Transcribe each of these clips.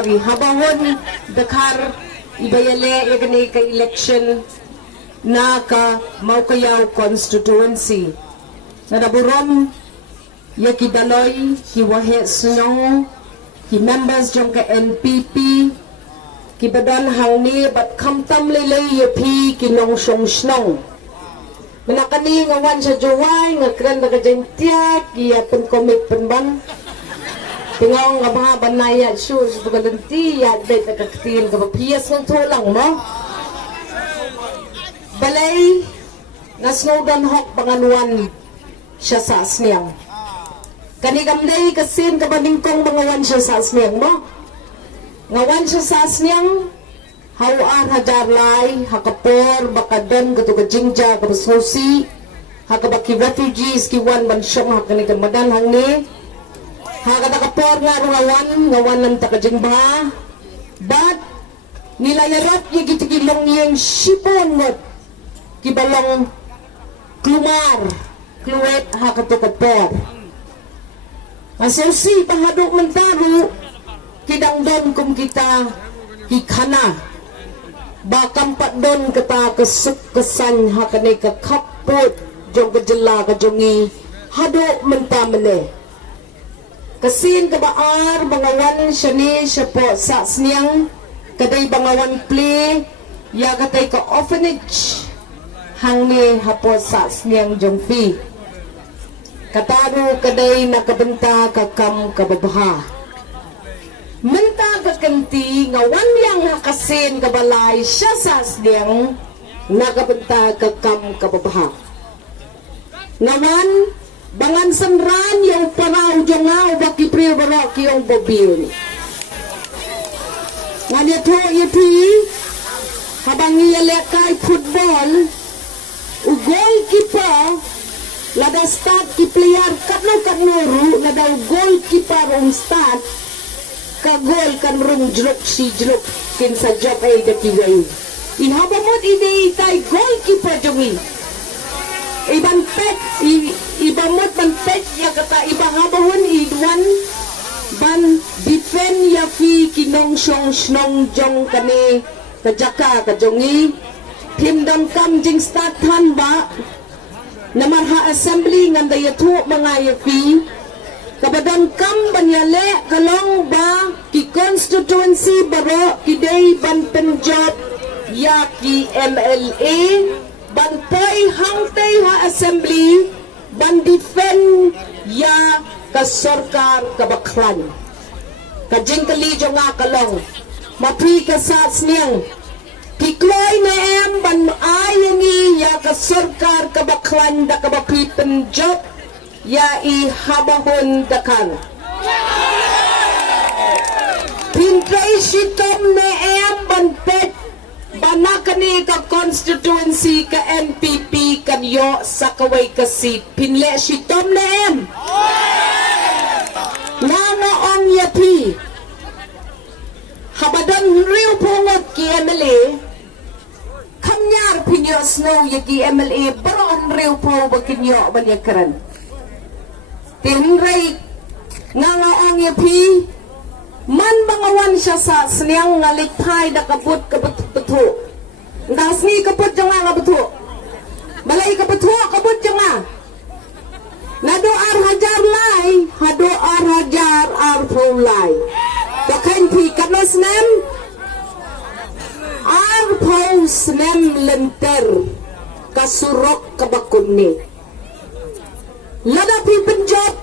habahon dakar ibayale igani ka election na ka Maukayaw constituency nadaburon yaki daloy ki wahe snong ki members jong ka NPP ki badan hangni bat kamtam lelay yapi ki nong song snong menakani ngawan sa juway ngakran daga jentiak ki apun komik penban tingong nga mga banayat shoes pagkalanti yad bet nakaktil ka papias ng tulang mo balay nasnodan hok panganuan siya sa asniyang kanigamday kasin kabaningkong mangawan siya sa asniyang mo ngawan siya sa asniyang hawaan hajarlay hakapor bakadon katugajingja kapasusi hakabaki refugees kiwan bansyong hakanigamadan hangni hakadakapor nga ngawan ng takajingba but nilayarap yung gitigilong yung sipon ngot kibalong klumar kluwet hakatukapor asawsi pahadok mentaro kidangdon kum kita kikana bakampat don kata kesuk-kesan hakanay kakapot jong kajela kajongi hadok mentamene kasin kabaar bangawan siya ni siya po sa sniyang kaday bangawan play ya katay ka orphanage hangni hapo sa sniyang jongfi kataro kaday nakabenta kakam kababaha menta kakanti ngawan yang hakasin kabalay siya sa sniyang nakabenta kakam kababaha ngawan bangan senran yang parau jongau baki priyo barok yung bobil nganya to yeti habang iyalekay football ugol kipa lada start ki player katno ru lada ugol kipa rong start ka gol kan rong jlok si jlok kin sa job ay dakiway ihabamot ide itay gol kipa jongi iban pet ibamot ban pet ya kata ibangabahon idwan ban defend ya fi kinong song snong jong kane kajaka kajongi timdam kam jing start han ba namarha assembly nganda yatu mga ya fi kabadan kam banyale kalong ba ki constituency baro kiday ban penjob ya ki MLA bantoy hangtay ha assembly ban defend ya ka sarkar kabaklan kajing kalijo nga kalong mapi ka sa sniyang kikloy na em ban ayungi ya ka sarkar kabaklan da kabapi penjob ya ihabahon dakan pintray sitom na em ban pet banakani ka constituency ka NPP kanyo sa kaway kasi pinle si Tom Leem nana on yapi habadan riw pungot ki MLA kamyar pinyo snow yagi MLA baron riw po bakinyo banyakaran tinray nana on yapi man bangawan siya sa sniyang ngalikpay na kaput kabuto ndas ni kaput yung nga kabuto balay kabuto kabut yung nga nado ar hajar lay hado ar hajar ar pulay tokain pi kanos nem ar pos nem lenter kasurok kabakun ni lada pi penjot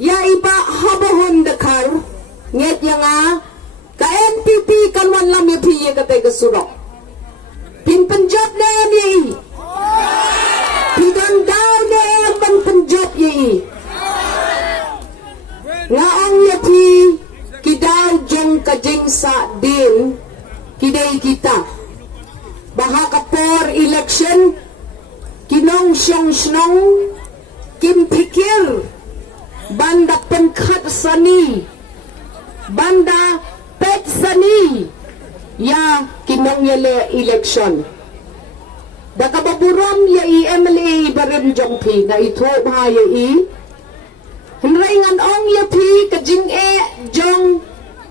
ya iba habahon dakar nget yang ka NPP kalwan lam ya piye katay kasurok pin penjob na ni pidan daw na ban penjob yi ngaong ya pi kidaw jong kajing sa din kiday kita baha kapor election kinong siyong snong kim pikir banda pengkat sani banda pet sani ya kinong yale election dakababuram ya MLA barim jongpi na ito bahaya Hinraingan ong yapi kajing jong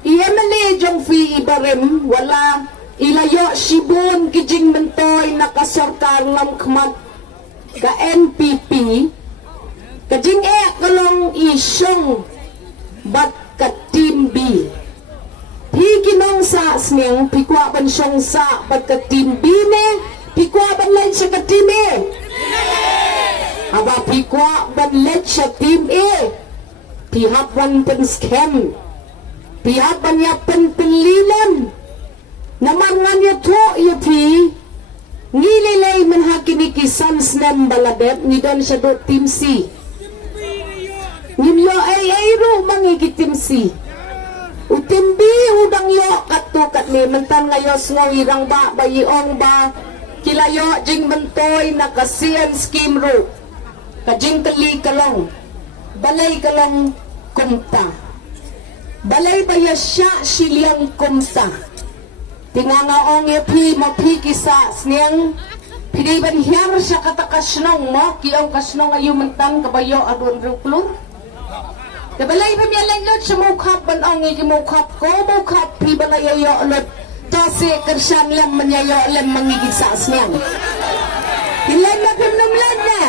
Iemeli jong fi ibarim wala ilayo sibun kijing mentoy nakasorkar lam kmat ka NPP kajing kalong isyong bat ka team B pi kinong sa sning pikwa ban syong sa bat ka team B ne pikwa ban lain siya ka team A aba pikwa ban lain siya team A pihapan pen scam pihapan ya pen penlilan naman nga niya to iya pi ngililay man hakini kisan snem baladep ni don siya do team C ngimyo ay ro mangi team C utimbi udang yo katukat ni mentan ngayos ngawirang ba bayiong ba kilayo jing mentoy nakasiyan scheme ro kajing kali kalong balay kalong kumta balay baya siya siliyang kumta tingangaong yapi mapikisa sniyang piniban hiyar siya katakasnong mo kiyong kasnong ayu mentan kabayo adun ruklong kabalay pa miya langlot siya mukap banong ikimukap ko mukap pibalayayo lot tose kersan lam manyayo lam mangigisa sniyang ilan na pimnumlan na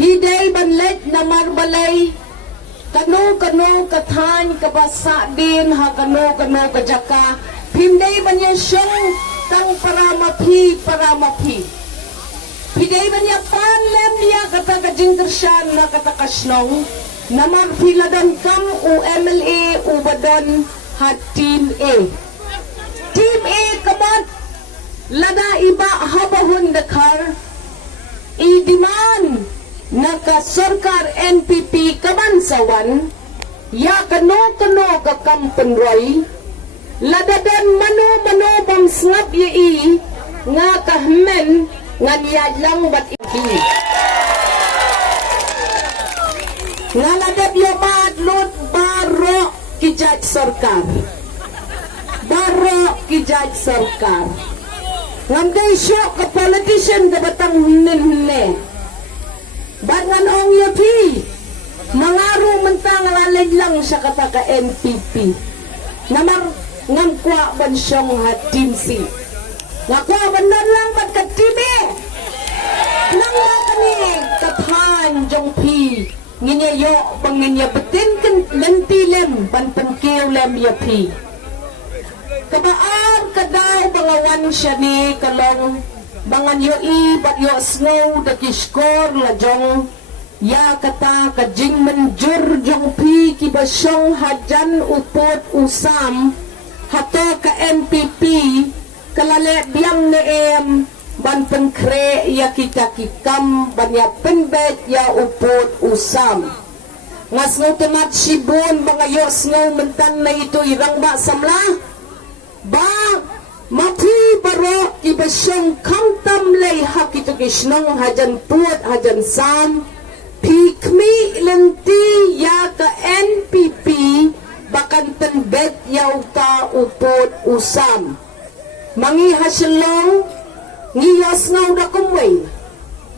piday banlet na marbalay kano katan kabasa din ha kano kajaka pinday banya siyang tang para mapi piday banya panlem niya kata kajing tersyan na kata kasnong na magpiladan kam u MLA u badon ha team A kamat lada iba habahon dakar idiman nakasorkar NPP kabansawan ya kano ka kampenroy ladadan mano bang snap yai nga kahmen nga niyadlang bat ipi nga ladab yamad lot baro kijaj sarkar ngamday siya ka politician ka batang hunne bagan ong yapi mangaro mentang lalay lang siya kata ka NPP namar ngangkwa ban siyang hatim si ngakwa ban lang bat ka tibi nang makani kathan jong pi nginyayo bang nginyabetin kan lentilem ban pengkiw lem yapi kabaan kadaw bangawan siya ni kalong bangan yo bat yo snow da kiskor la jong ya kata kajing menjur jong pi kibasyong hajan upot usam hato ka NPP kalale biang ne ban pengkre ya kita kikam ban ya penbet ya upot usam ngas no temat sibon bangayo snow mentan na ito irang ba samla ba mapi baro ibasyong kamtam lay hakito kisnong hajan puot hajan sam pikmi lenti ya ka NPP bakan penbet yaw ka upot usam mangi hasilong ngiyas ngaw na kumway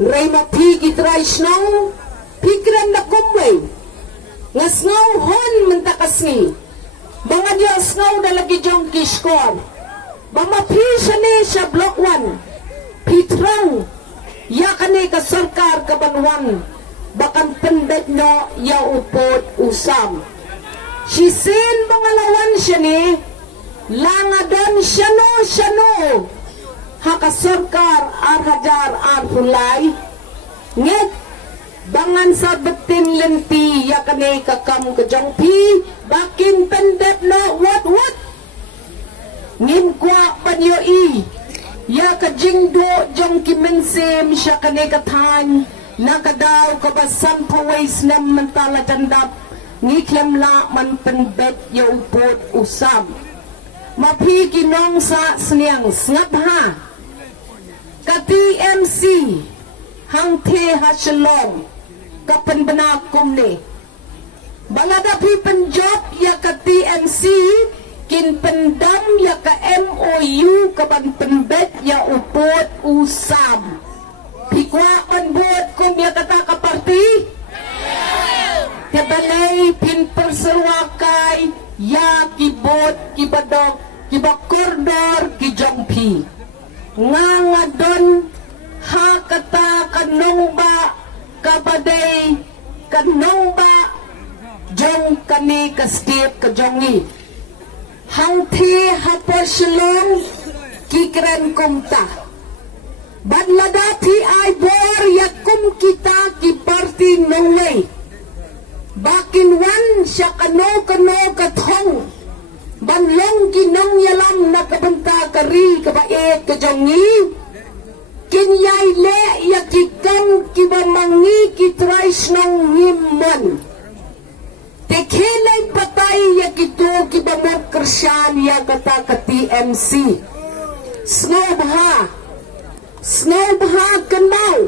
ray mapi gitray snong pikran na kumway ngas ngaw hon mentakas ni bangan yas ngaw na lagi jong kiskor Bamapisya ni siya Block 1 Pitrang yakani ka sarkar kabanwan bakan pendet no ya upot usam sisin mangalawan siya ni langadan siya no haka sarkar arhajar arhulay nget bangan sa betin lenti yakani kakam kajangpi bakin pendet no what ngin kwa panyo ya kajingdo jong kimensim siya kanekatan nakadaw kabasan paways na mentala tandap ngiklem la man penbet ya upot usam mapi kinong sa sniang snap ha ka TMC hang te hasilong kapan benakum ni baladapi penjob ya ka TMC kin pendam ya ka MOU kaban penbet ya upot usam pikwa kan buat kum ya kata ka parti tebalay pin perserwakai ya kibot kibadok kibakordor kijongpi ngangadon ha kata kanong ba kabaday kanong ba jong kani kastip kajongi hangti haposlong kikren kumta badladati ay bor yakum kita ki party nongay bakin wan siya kano kathong banlong kinong yalam na kabanta kari kabaet kajongi kinyay le yakikam kibamangi kitrais nong himman tekhelay patay yakito kibamot kersyan yakata ka TMC snobha kanaw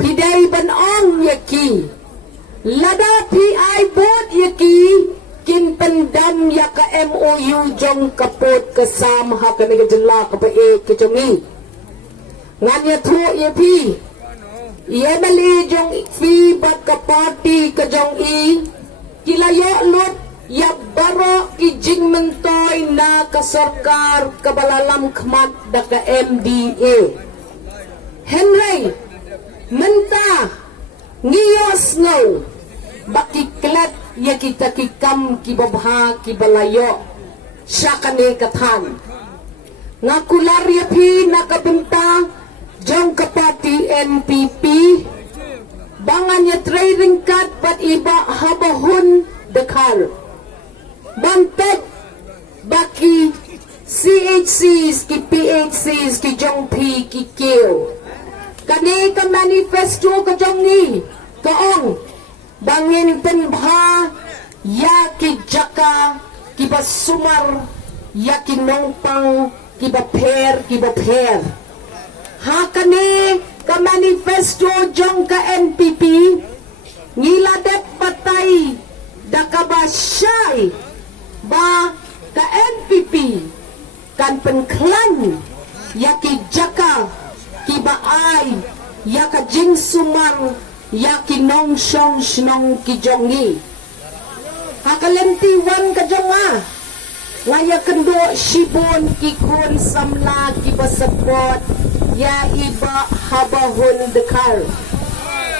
piday banong yaki lada pi ay bot yaki kin pendam ya ka MOU jong kapot kasam ha ka nagajala ka pa kijongi nganya thu ye pi ye mali jong fi bat ka party ka jong kilayo lot ya baro kijing mentoy na ka sarkar kabalalam khmat da ka MDA Henry menta ngiyos ngaw bakiklat ya kita kikam kibabha kibalayo siya kani kathan nga kularya pi nakabenta jong kapati NPP bangan ya trading card pat iba habahon dekar bantet baki CHCs ki PHCs ki jong pi ki kil kani ka manifesto ka jong ni kaong bangin penbha ya ki jaka ki basumar ya ki nongpang ki bapher ha kani ka manifesto jong ka NPP ngiladep patay dakabasyay ba ka NPP kan penklan ya ki jaka ki baay ya ka jing sumar ya ki nong shong shnong ki jongi hakalenti wan ka jonga ngaya kendo shibon ki kun samla ki basapot ya iba habahon dekar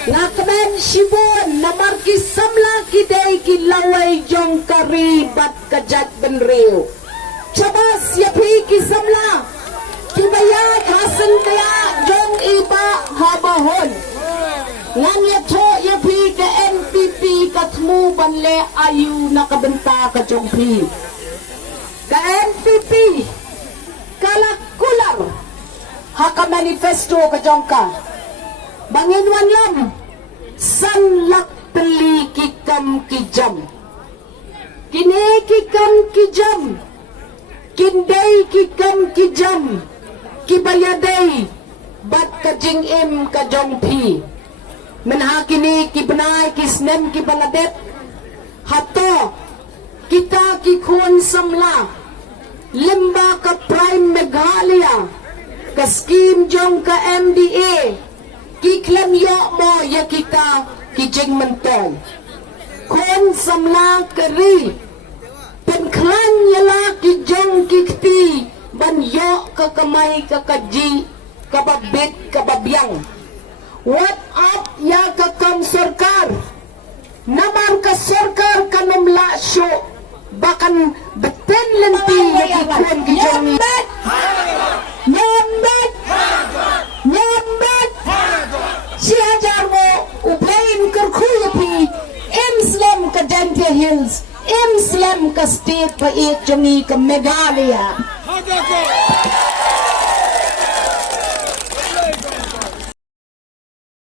ngakben shibon namar ki samla ki day ki laway jong kari bat kajat benreo chabas ya pi ki samla ki bayat hasan kaya jong iba habahon nganya to ya pi ka NPP katmu banle ayu nakabenta ka jong pi ka NPP kalakular haka manifesto ka jong ka bangin wan lam sanlak peli kikam kijam kine kikam kijam kinday kikam kijam kibayaday bat kajing im ka jong pi menhakini kibnay kisnem kibaladep hato kita kikun samla limba ka prime Meghalaya ka scheme jong ka MDA kiklem yo mo ya kita kijing mentol kun samla kari penklan yala kijong kikti ban yo ka kamay ka kaji kababit kababyang what up ya kakam sarkar naman ka sarkar kanumla syo bakan beten lenti ya kikun kijong nyambet siajar mo uplain kerkuyapi Islam ka Denver Hills Islam ka state pa jongi ka Meghalaya